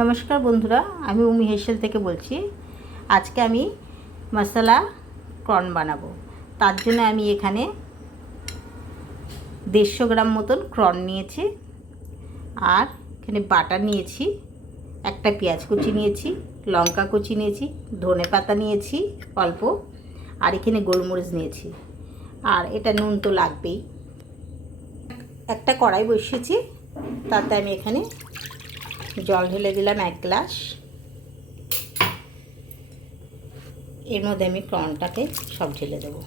নমস্কার বন্ধুরা, আমি উমি হেসেল থেকে বলছি। আজকে আমি মশলা কর্ন বানাবো। তার জন্য আমি এখানে দেড়শো গ্রাম মতন ক্রন নিয়েছি, আর এখানে বাটার নিয়েছি, একটা পেঁয়াজ কুচি নিয়েছি, লঙ্কা কুচি নিয়েছি, ধনে পাতা নিয়েছি অল্প, আর এখানে গোলমরিচ নিয়েছি। আর এটা নুন তো লাগবেই। একটা কড়াই বসিয়েছি, তাতে আমি এখানে জল ঢেলে দিলাম এক গ্লাস। এর মধ্যে আমি ক্রনটাকে সব ঢেলে দেবো।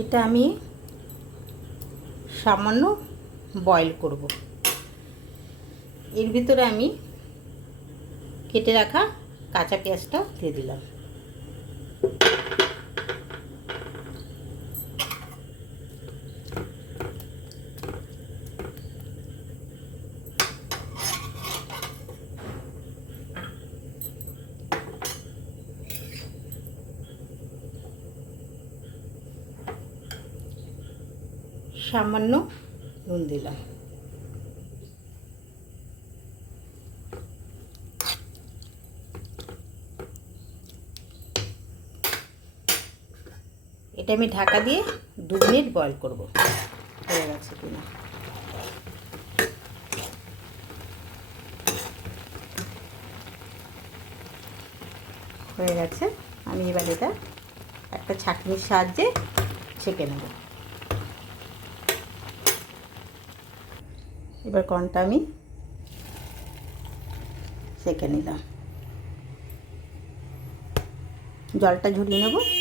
এটা আমি সামান্য বয়েল করব। এর ভিতরে আমি কেটে রাখা কাঁচা পেঁয়াজটা দিয়ে দিলাম। সামান্য নুন দিলাম। এটা আমি ঢাকা দিয়ে দু মিনিট বয়ল করব। হয়ে গেছে কিনা? হয়ে গেছে। আমি এবার এটা একটা ছাঁকনির সাহায্যে ছেঁকে নেব। এবার কর্নটা আমি সেঁকে নিলাম। জলটা ঝরিয়ে নেব।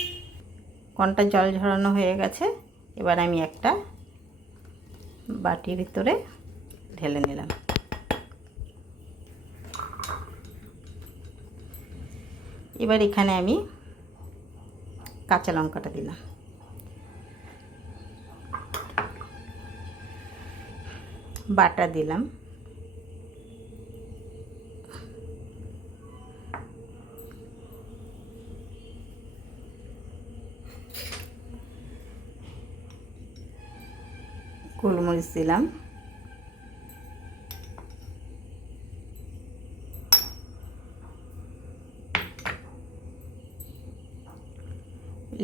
কর্নটা জল ঝরানো হয়ে গেছে। এবার আমি একটা বাটির ভিতরে ঢেলে নিলাম। এবার এখানে আমি কাঁচা লঙ্কাটা দিলাম। বাটা দিলাম। গোলমরিচ দিলাম।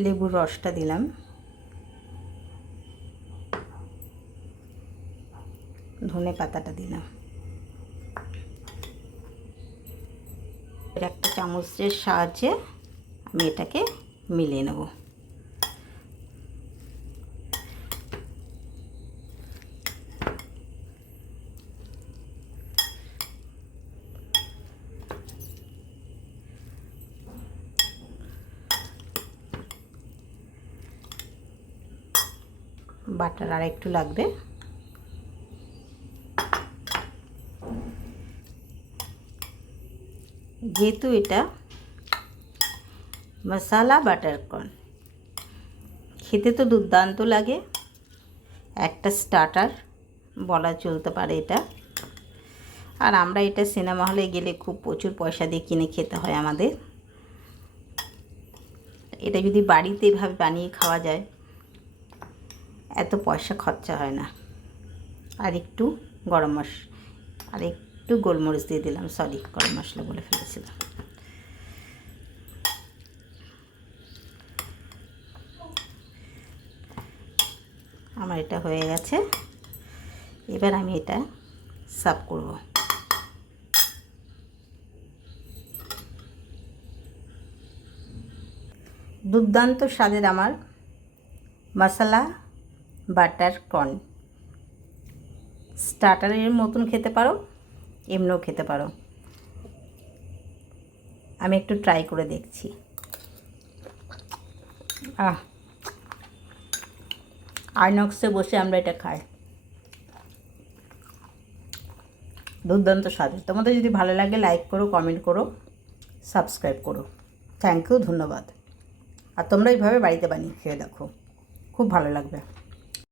লেবুর রসটা দিলাম। ধনে পাতাটা দিলাম। একটা চামচের সাহায্যে আমি এটাকে মিলিয়ে নেব। বাটার আর একটু লাগবে। যেহেতু এটা মশালা বাটার কর্ন, খেতে তো দুর্দান্ত লাগে। একটা স্টার্টার বলা চলতে পারে এটা। আর আমরা এটা সিনেমা হলে গেলে খুব প্রচুর পয়সা দিয়ে কিনে খেতে হয় আমাদের। এটা যদি বাড়িতে এভাবে বানিয়ে খাওয়া যায় এত পয়সা খরচা হয় না। আর একটু গরম মশ, আর একটু গোলমরিচ দিয়ে দিলাম সরি গরম মশলা বলে ফেলেছিলাম। আমার এটা হয়ে গেছে। এবার আমি এটা সার্ভ করব। দুর্দান্ত স্বাদের আমার মশলা বাটার কর্ন। স্টার্টারের মতন খেতে পারো, এমনিও খেতে পারো। আমি একটু ট্রাই করে দেখছি। আহ! আইনক্সে বসে আমরা এটা খাই। দুর্দান্ত স্বাদ। তোমাদের যদি ভালো লাগে লাইক করো কমেন্ট করো সাবস্ক্রাইব করো। থ্যাংক ইউ ধন্যবাদ। আর তোমরা এইভাবে বাড়িতে বানিয়ে খেয়ে দেখো। খুব ভালো লাগবে।